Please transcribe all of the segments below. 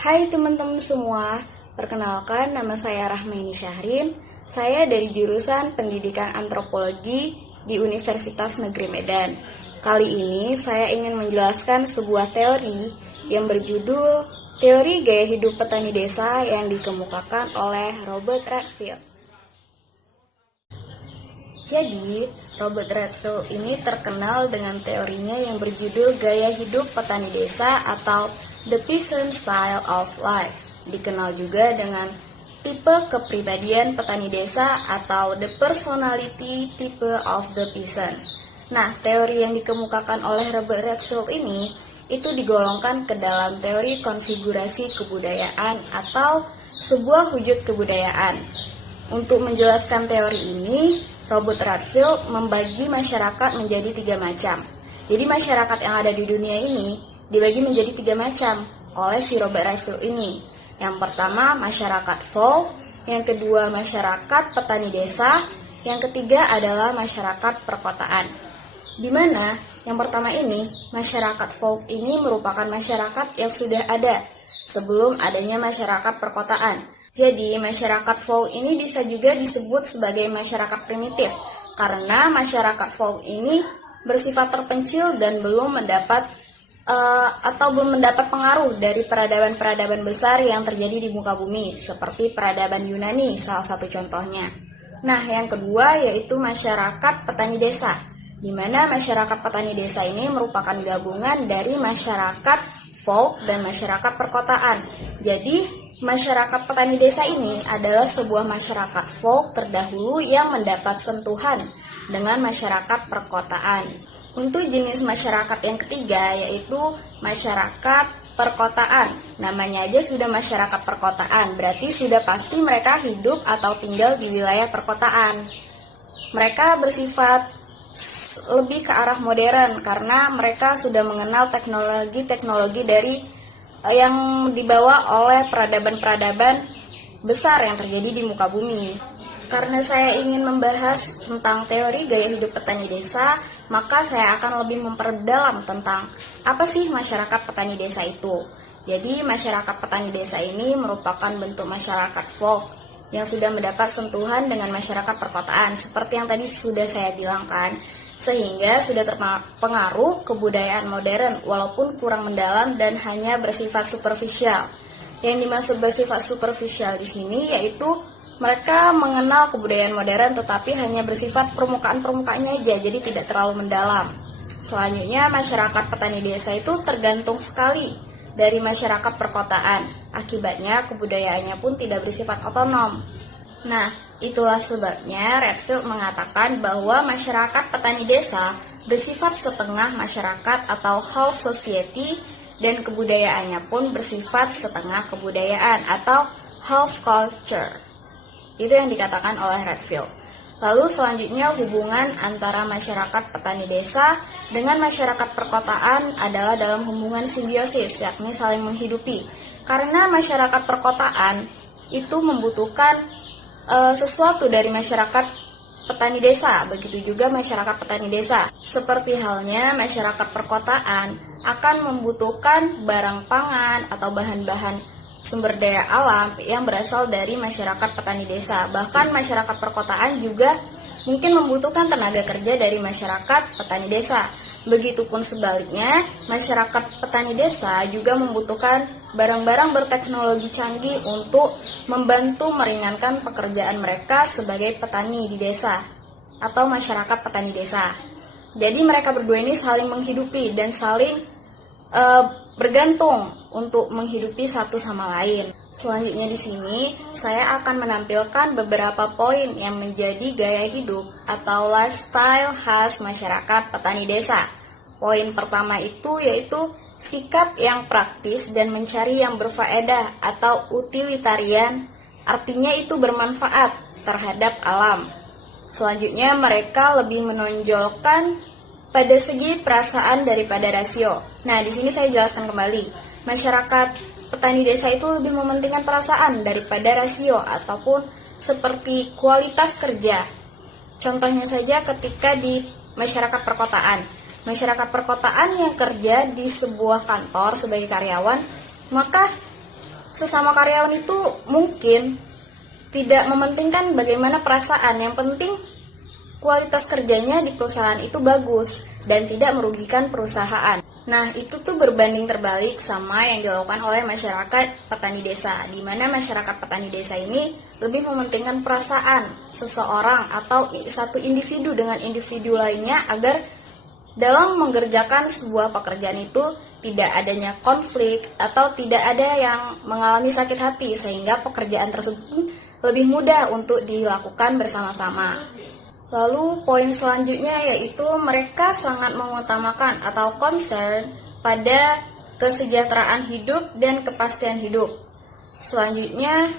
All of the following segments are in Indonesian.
Hai teman-teman semua, perkenalkan nama saya Rahmaini Syahrin. Saya dari jurusan Pendidikan Antropologi di Universitas Negeri Medan. Kali ini saya ingin menjelaskan sebuah teori yang berjudul Teori Gaya Hidup Petani Desa yang dikemukakan oleh Robert Redfield. Jadi, Robert Redfield ini terkenal dengan teorinya yang berjudul Gaya Hidup Petani Desa atau The Peasant Style of Life, dikenal juga dengan tipe kepribadian petani desa atau the personality type of the peasant. Nah, teori yang dikemukakan oleh Robert Redfield ini itu digolongkan ke dalam teori konfigurasi kebudayaan atau sebuah wujud kebudayaan. Untuk menjelaskan teori ini, Robert Redfield membagi masyarakat menjadi 3 macam. Jadi masyarakat yang ada di dunia ini dibagi menjadi 3 macam oleh si Robert Redfield ini. Yang pertama masyarakat folk, yang kedua masyarakat petani desa, yang ketiga adalah masyarakat perkotaan. Di mana yang pertama ini, masyarakat folk ini merupakan masyarakat yang sudah ada sebelum adanya masyarakat perkotaan. Jadi masyarakat folk ini bisa juga disebut sebagai masyarakat primitif karena masyarakat folk ini bersifat terpencil dan belum mendapat pengaruh dari peradaban-peradaban besar yang terjadi di muka bumi, seperti peradaban Yunani, salah satu contohnya. Nah, yang kedua yaitu masyarakat petani desa, di mana masyarakat petani desa ini merupakan gabungan dari masyarakat folk dan masyarakat perkotaan. Jadi, masyarakat petani desa ini adalah sebuah masyarakat folk terdahulu yang mendapat sentuhan dengan masyarakat perkotaan. Untuk jenis masyarakat yang ketiga yaitu masyarakat perkotaan. Namanya aja sudah masyarakat perkotaan, berarti sudah pasti mereka hidup atau tinggal di wilayah perkotaan. Mereka bersifat lebih ke arah modern karena mereka sudah mengenal teknologi-teknologi dari yang dibawa oleh peradaban-peradaban besar yang terjadi di muka bumi. Karena saya ingin membahas tentang teori gaya hidup petani desa, maka saya akan lebih memperdalam tentang apa sih masyarakat petani desa itu. Jadi masyarakat petani desa ini merupakan bentuk masyarakat folk yang sudah mendapat sentuhan dengan masyarakat perkotaan seperti yang tadi sudah saya bilangkan, sehingga sudah terpengaruh kebudayaan modern walaupun kurang mendalam dan hanya bersifat superficial. Yang dimaksud bersifat superficial di sini yaitu mereka mengenal kebudayaan modern tetapi hanya bersifat permukaan-permukaannya aja, jadi tidak terlalu mendalam. Selanjutnya, masyarakat petani desa itu tergantung sekali dari masyarakat perkotaan. Akibatnya, kebudayaannya pun tidak bersifat otonom. Nah, itulah sebabnya Redfield mengatakan bahwa masyarakat petani desa bersifat setengah masyarakat atau half society dan kebudayaannya pun bersifat setengah kebudayaan atau half culture. Itu yang dikatakan oleh Redfield. Lalu selanjutnya hubungan antara masyarakat petani desa dengan masyarakat perkotaan adalah dalam hubungan simbiosis, yakni saling menghidupi. Karena masyarakat perkotaan itu membutuhkan sesuatu dari masyarakat petani desa, begitu juga masyarakat petani desa. Seperti halnya masyarakat perkotaan akan membutuhkan barang pangan atau bahan-bahan sumber daya alam yang berasal dari masyarakat petani desa. Bahkan masyarakat perkotaan juga mungkin membutuhkan tenaga kerja dari masyarakat petani desa. Begitupun sebaliknya, masyarakat petani desa juga membutuhkan barang-barang berteknologi canggih untuk membantu meringankan pekerjaan mereka sebagai petani di desa atau masyarakat petani desa. Jadi mereka berdua ini saling menghidupi dan saling bergantung untuk menghidupi satu sama lain. Selanjutnya di sini saya akan menampilkan beberapa poin yang menjadi gaya hidup atau lifestyle khas masyarakat petani desa. Poin pertama itu yaitu sikap yang praktis dan mencari yang berfaedah atau utilitarian, artinya itu bermanfaat terhadap alam. Selanjutnya mereka lebih menonjolkan pada segi perasaan daripada rasio. Nah, di sini saya jelaskan kembali. Masyarakat petani desa itu lebih mementingkan perasaan daripada rasio ataupun seperti kualitas kerja. Contohnya saja ketika di masyarakat perkotaan. Masyarakat perkotaan yang kerja di sebuah kantor sebagai karyawan, maka sesama karyawan itu mungkin tidak mementingkan bagaimana perasaan, yang penting kualitas kerjanya di perusahaan itu bagus dan tidak merugikan perusahaan. Nah, itu tuh berbanding terbalik sama yang dilakukan oleh masyarakat petani desa, di mana masyarakat petani desa ini lebih mementingkan perasaan seseorang atau satu individu dengan individu lainnya agar dalam mengerjakan sebuah pekerjaan itu tidak adanya konflik atau tidak ada yang mengalami sakit hati, sehingga pekerjaan tersebut lebih mudah untuk dilakukan bersama-sama. Lalu poin selanjutnya yaitu mereka sangat mengutamakan atau concern pada kesejahteraan hidup dan kepastian hidup. Selanjutnya,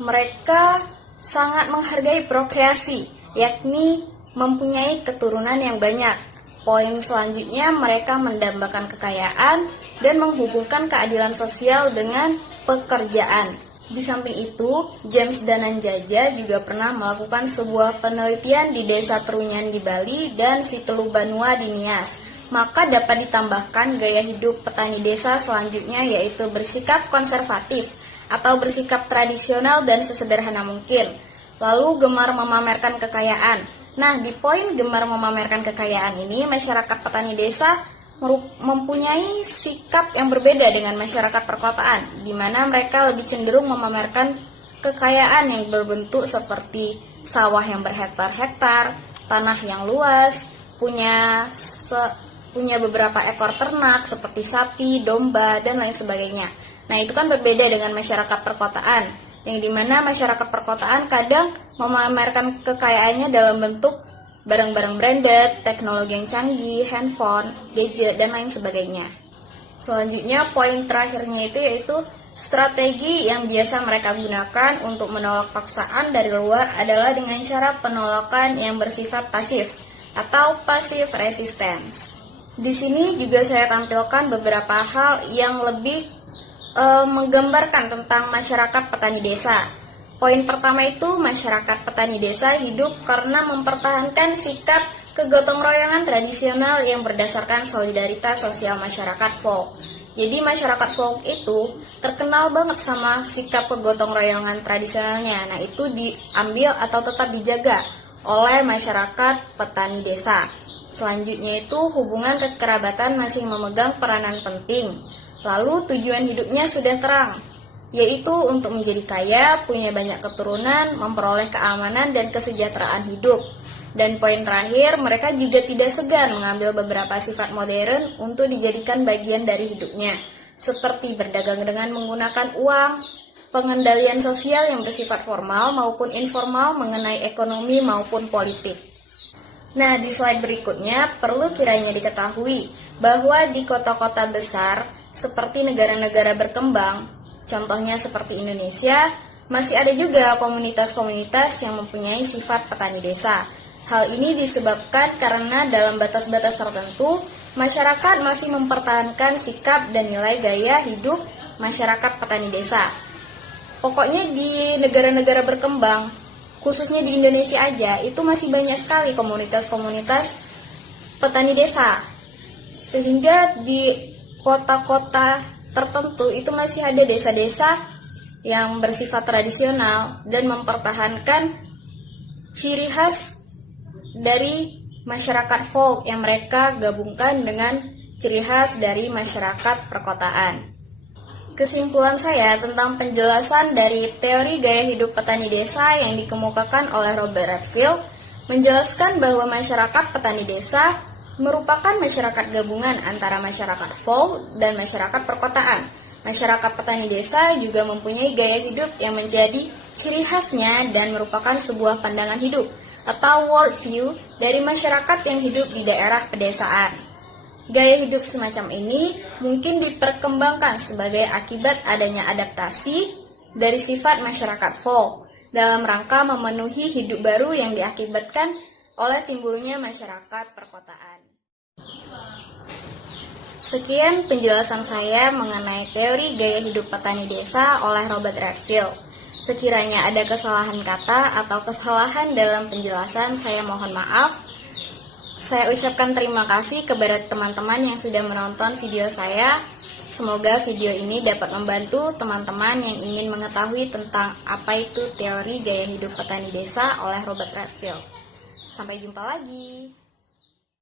mereka sangat menghargai prokreasi, yakni mempunyai keturunan yang banyak. Poin selanjutnya, mereka mendambakan kekayaan dan menghubungkan keadilan sosial dengan pekerjaan. Di samping itu, James Dananjaja juga pernah melakukan sebuah penelitian di Desa Trunyan di Bali dan Situlubanua di Nias. Maka dapat ditambahkan gaya hidup petani desa selanjutnya, yaitu bersikap konservatif atau bersikap tradisional dan sesederhana mungkin. Lalu gemar memamerkan kekayaan. Nah, di poin gemar memamerkan kekayaan ini, masyarakat petani desa mempunyai sikap yang berbeda dengan masyarakat perkotaan, di mana mereka lebih cenderung memamerkan kekayaan yang berbentuk seperti sawah yang berhektar-hektar, tanah yang luas, punya beberapa ekor ternak seperti sapi, domba, dan lain sebagainya. Nah, itu kan berbeda dengan masyarakat perkotaan, yang dimana masyarakat perkotaan kadang memamerkan kekayaannya dalam bentuk barang-barang branded, teknologi yang canggih, handphone, gadget, dan lain sebagainya. Selanjutnya, poin terakhirnya itu yaitu strategi yang biasa mereka gunakan untuk menolak paksaan dari luar adalah dengan cara penolakan yang bersifat pasif atau passive resistance. Di sini juga saya tampilkan beberapa hal yang lebih menggambarkan tentang masyarakat petani desa. Poin pertama itu, masyarakat petani desa hidup karena mempertahankan sikap kegotong royongan tradisional yang berdasarkan solidaritas sosial masyarakat folk. Jadi masyarakat folk itu terkenal banget sama sikap kegotong royongan tradisionalnya. Nah, itu diambil atau tetap dijaga oleh masyarakat petani desa. Selanjutnya itu, hubungan kekerabatan masih memegang peranan penting. Lalu tujuan hidupnya sudah terang, yaitu untuk menjadi kaya, punya banyak keturunan, memperoleh keamanan dan kesejahteraan hidup. Dan poin terakhir, mereka juga tidak segan mengambil beberapa sifat modern untuk dijadikan bagian dari hidupnya, seperti berdagang dengan menggunakan uang, pengendalian sosial yang bersifat formal maupun informal mengenai ekonomi maupun politik. Nah, di slide berikutnya perlu kiranya diketahui bahwa di kota-kota besar seperti negara-negara berkembang, contohnya seperti Indonesia, masih ada juga komunitas-komunitas yang mempunyai sifat petani desa. Hal ini disebabkan karena dalam batas-batas tertentu, masyarakat masih mempertahankan sikap dan nilai gaya hidup masyarakat petani desa. Pokoknya di negara-negara berkembang, khususnya di Indonesia aja, itu masih banyak sekali komunitas-komunitas petani desa. Sehingga di kota-kota tertentu itu masih ada desa-desa yang bersifat tradisional dan mempertahankan ciri khas dari masyarakat folk yang mereka gabungkan dengan ciri khas dari masyarakat perkotaan. Kesimpulan saya tentang penjelasan dari teori gaya hidup petani desa yang dikemukakan oleh Robert Redfield menjelaskan bahwa masyarakat petani desa merupakan masyarakat gabungan antara masyarakat folk dan masyarakat perkotaan. Masyarakat petani desa juga mempunyai gaya hidup yang menjadi ciri khasnya dan merupakan sebuah pandangan hidup atau worldview dari masyarakat yang hidup di daerah pedesaan. Gaya hidup semacam ini mungkin diperkembangkan sebagai akibat adanya adaptasi dari sifat masyarakat folk dalam rangka memenuhi hidup baru yang diakibatkan oleh timbulnya masyarakat perkotaan. Sekian penjelasan saya mengenai teori gaya hidup petani desa oleh Robert Redfield. Sekiranya ada kesalahan kata atau kesalahan dalam penjelasan, saya mohon maaf. Saya ucapkan terima kasih kepada teman-teman yang sudah menonton video saya. Semoga video ini dapat membantu teman-teman yang ingin mengetahui tentang apa itu teori gaya hidup petani desa oleh Robert Redfield. Sampai jumpa lagi.